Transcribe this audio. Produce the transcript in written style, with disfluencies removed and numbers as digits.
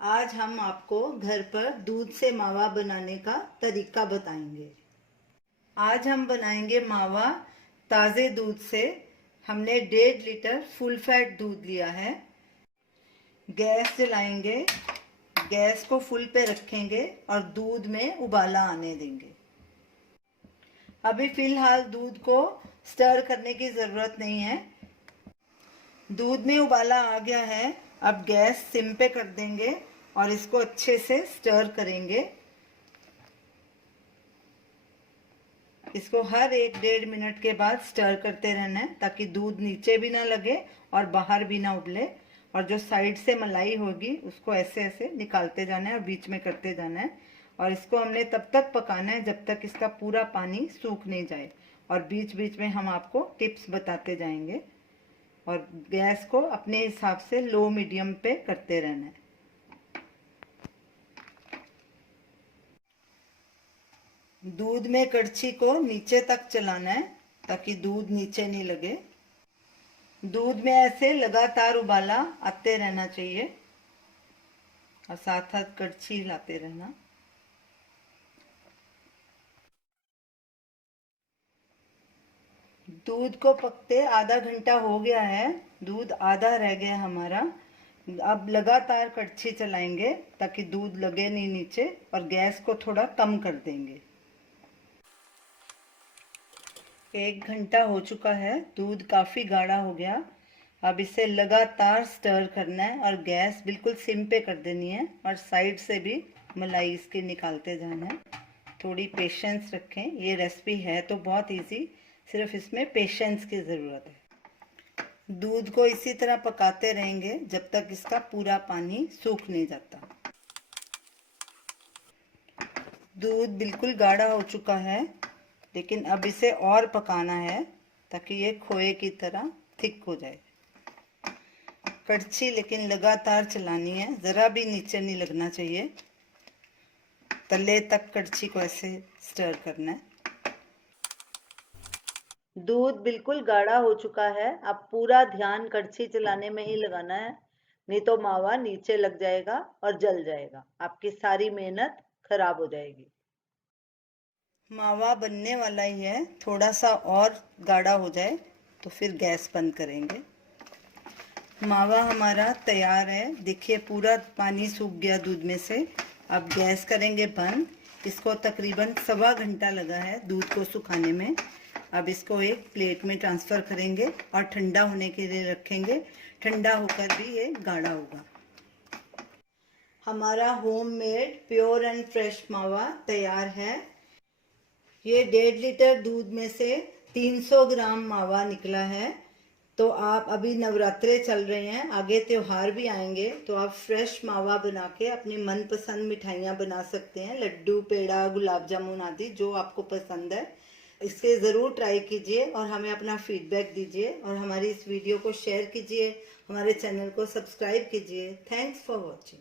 आज हम आपको घर पर दूध से मावा बनाने का तरीका बताएंगे। आज हम बनाएंगे मावा ताज़े दूध से। हमने 1.5 लीटर फुल फैट दूध लिया है। गैस जलाएंगे, गैस को फुल पे रखेंगे और दूध में उबाला आने देंगे। अभी फिलहाल दूध को स्टर करने की ज़रूरत नहीं है। दूध में उबाला आ गया है। अब गैस सिम पे कर देंगे और इसको अच्छे से स्टर करेंगे। इसको हर 1-1.5 मिनट के बाद स्टर करते रहना है ताकि दूध नीचे भी ना लगे और बाहर भी ना उबले। और जो साइड से मलाई होगी उसको ऐसे ऐसे निकालते जाना है और बीच में करते जाना है। और इसको हमने तब तक पकाना है जब तक इसका पूरा पानी सूख नहीं जाए। और बीच बीच में हम आपको टिप्स बताते जाएंगे। और गैस को अपने हिसाब से लो मीडियम पे करते रहना है। दूध में कड़छी को नीचे तक चलाना है ताकि दूध नीचे नहीं लगे। दूध में ऐसे लगातार उबाला आते रहना चाहिए और साथ साथ कड़छी हिलाते रहना। दूध को पकते आधा घंटा हो गया है। दूध आधा रह गया हमारा। अब लगातार कड़छी चलाएंगे ताकि दूध लगे नहीं नीचे और गैस को थोड़ा कम कर देंगे। 1 घंटा हो चुका है। दूध काफ़ी गाढ़ा हो गया। अब इसे लगातार स्टर करना है और गैस बिल्कुल सिम पे कर देनी है और साइड से भी मलाई इसके निकालते जाना है। थोड़ी पेशेंस रखें। ये रेसिपी है तो बहुत इजी, सिर्फ इसमें पेशेंस की ज़रूरत है। दूध को इसी तरह पकाते रहेंगे जब तक इसका पूरा पानी सूख नहीं जाता। दूध बिल्कुल गाढ़ा हो चुका है, लेकिन अब इसे और पकाना है ताकि ये खोए की तरह थिक हो जाए। कड़छी लेकिन लगातार चलानी है, ज़रा भी नीचे नहीं लगना चाहिए। तले तक कड़छी को ऐसे स्टर करना है। दूध बिल्कुल गाढ़ा हो चुका है। अब पूरा ध्यान कड़छी चलाने में ही लगाना है, नहीं तो मावा नीचे लग जाएगा और जल जाएगा। आपकी सारी मेहनत खराब हो जाएगी। मावा बनने वाला ही है, थोड़ा सा और गाढ़ा हो जाए तो फिर गैस बंद करेंगे। मावा हमारा तैयार है। देखिए पूरा पानी सूख गया दूध में से। अब गैस करेंगे बंद। इसको तकरीबन 1.25 घंटा लगा है दूध को सुखाने में। अब इसको एक प्लेट में ट्रांसफ़र करेंगे और ठंडा होने के लिए रखेंगे। ठंडा होकर भी ये गाढ़ा होगा। हमारा होममेड प्योर एंड फ्रेश मावा तैयार है। ये 1.5 लीटर दूध में से 300 ग्राम मावा निकला है। तो आप अभी नवरात्रे चल रहे हैं, आगे त्योहार भी आएंगे, तो आप फ्रेश मावा बना के अपनी मनपसंद मिठाइयाँ बना सकते हैं। लड्डू, पेड़ा, गुलाब जामुन आदि जो आपको पसंद है। इसके ज़रूर ट्राई कीजिए और हमें अपना फीडबैक दीजिए और हमारी इस वीडियो को शेयर कीजिए। हमारे चैनल को सब्सक्राइब कीजिए। Thanks for watching.